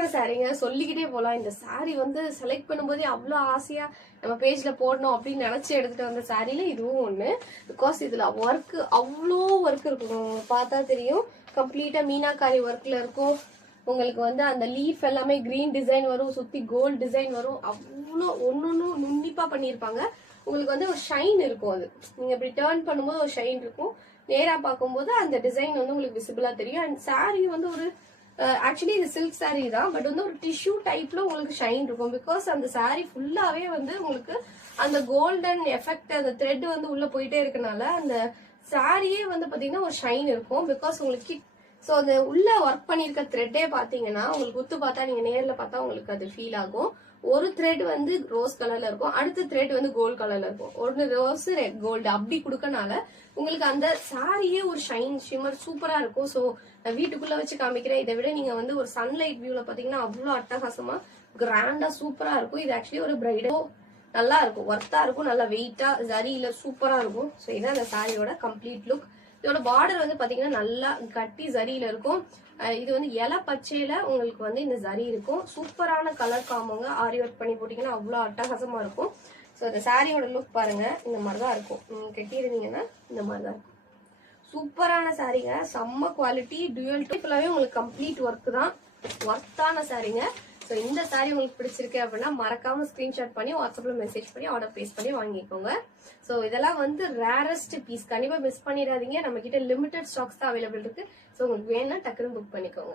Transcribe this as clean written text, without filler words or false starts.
சூப்பரான சாரீங்க, சொல்லிக்கிட்டே போலாம். இந்த சாரீ வந்து செலக்ட் பண்ணும்போதே அவ்வளோ ஆசையா நம்ம பேஜ்ல போடணும் அப்படின்னு நினைச்சு எடுத்துட்டு வந்த சாரீல இதுவும் ஒண்ணு. பிகாஸ் இதுல ஒர்க் அவ்வளோ ஒர்க் இருக்கும், பார்த்தா தெரியும். கம்ப்ளீட்டா மீனாக்காரி ஒர்க்ல இருக்கும். உங்களுக்கு வந்து அந்த லீஃப் எல்லாமே கிரீன் டிசைன் வரும், சுத்தி கோல்டு டிசைன் வரும். அவ்வளோ ஒன்னொன்னும் நுண்ணிப்பா பண்ணிருப்பாங்க. உங்களுக்கு வந்து ஒரு ஷைன் இருக்கும். அது நீங்க இப்படி டேர்ன் பண்ணும்போது ஒரு ஷைன் இருக்கும். நேரா பார்க்கும்போது அந்த டிசைன் வந்து உங்களுக்கு விசிபிளா தெரியும். அண்ட் சாரீ வந்து ஒரு ஆக்சுவலி இது சில்க் சாரீ தான், பட் வந்து ஒரு டிஷ்யூ டைப்ல உங்களுக்கு ஷைன் இருக்கும். பிகாஸ் அந்த சாரீ ஃபுல்லாவே வந்து உங்களுக்கு அந்த கோல்டன் எஃபெக்ட், அந்த த்ரெட் வந்து உள்ள போயிட்டே இருக்கனால அந்த சாரியே வந்து பாத்தீங்கன்னா ஒரு ஷைன் இருக்கும். பிகாஸ் உங்களுக்கு ஸோ அந்த உள்ள ஒர்க் பண்ணிருக்க த்ரெட்டே பாத்தீங்கன்னா உங்களுக்கு உத்து பார்த்தா, நீங்க நேர்ல பார்த்தா உங்களுக்கு அது ஃபீல் ஆகும். ஒரு த்ரெட் வந்து ரோஸ் கலர்ல இருக்கும், அடுத்த த்ரெட் வந்து கோல்டு கலர்ல இருக்கும். ஒரு ரோஸ் ரெட் கோல்டு அப்படி கொடுக்கனால உங்களுக்கு அந்த சாரியே ஒரு ஷைன் ஷிம்மர் சூப்பரா இருக்கும். ஸோ நான் வீட்டுக்குள்ள வச்சு காமிக்கிறேன். இதை விட நீங்க வந்து ஒரு சன்லைட் வியூல பாத்தீங்கன்னா அவ்வளவு அட்டகாசமா கிராண்டா சூப்பரா இருக்கும். இது ஆக்சுவலி ஒரு பிரைடோ நல்லா இருக்கும், ஒர்த்தா இருக்கும், நல்லா வெயிட்டா ஜரியில சூப்பரா இருக்கும். ஸோ இதான் அந்த சாரியோட கம்ப்ளீட் லுக். இதோட பார்டர் வந்து பாத்தீங்கன்னா நல்லா கட்டி ஜரியில இருக்கும். இது வந்து இலை பச்சையில உங்களுக்கு வந்து இந்த ஜரி இருக்கும். சூப்பரான கலர் காம்போங்க. ஆரி ஒர்க் பண்ணி போட்டீங்கன்னா அவ்வளோ அட்டகாசமா இருக்கும். ஸோ இந்த சாரியோட லுக் பாருங்க, இந்த மாதிரிதான் இருக்கும். நீங்க கட்டியிருந்தீங்கன்னா இந்த மாதிரிதான் இருக்கும். சூப்பரான சாரீங்க, செம்ம குவாலிட்டி, டியூயல் ஃபுல்லாவே உங்களுக்கு கம்ப்ளீட் ஒர்க் தான், ஒர்த்தான சாரீங்க. ஸோ இந்த சாரீ உங்களுக்கு பிடிச்சிருக்கு அப்படின்னா மறக்காம ஸ்கிரீன்ஷாட் பண்ணி வாட்ஸ்அப்ல மெசேஜ் பண்ணி ஆர்டர் பிளேஸ் பண்ணி வாங்கிக்கோங்க. ஸோ இதெல்லாம் வந்து ரேரஸ்ட் பீஸ், கண்டிப்பா மிஸ் பண்ணிடாதீங்க. நம்ம கிட்ட லிமிடெட் ஸ்டாக்ஸ் தான் அவைலபிள் இருக்கு. ஸோ உங்களுக்கு வேணும்னா டக்குன்னு புக் பண்ணிக்கோங்க.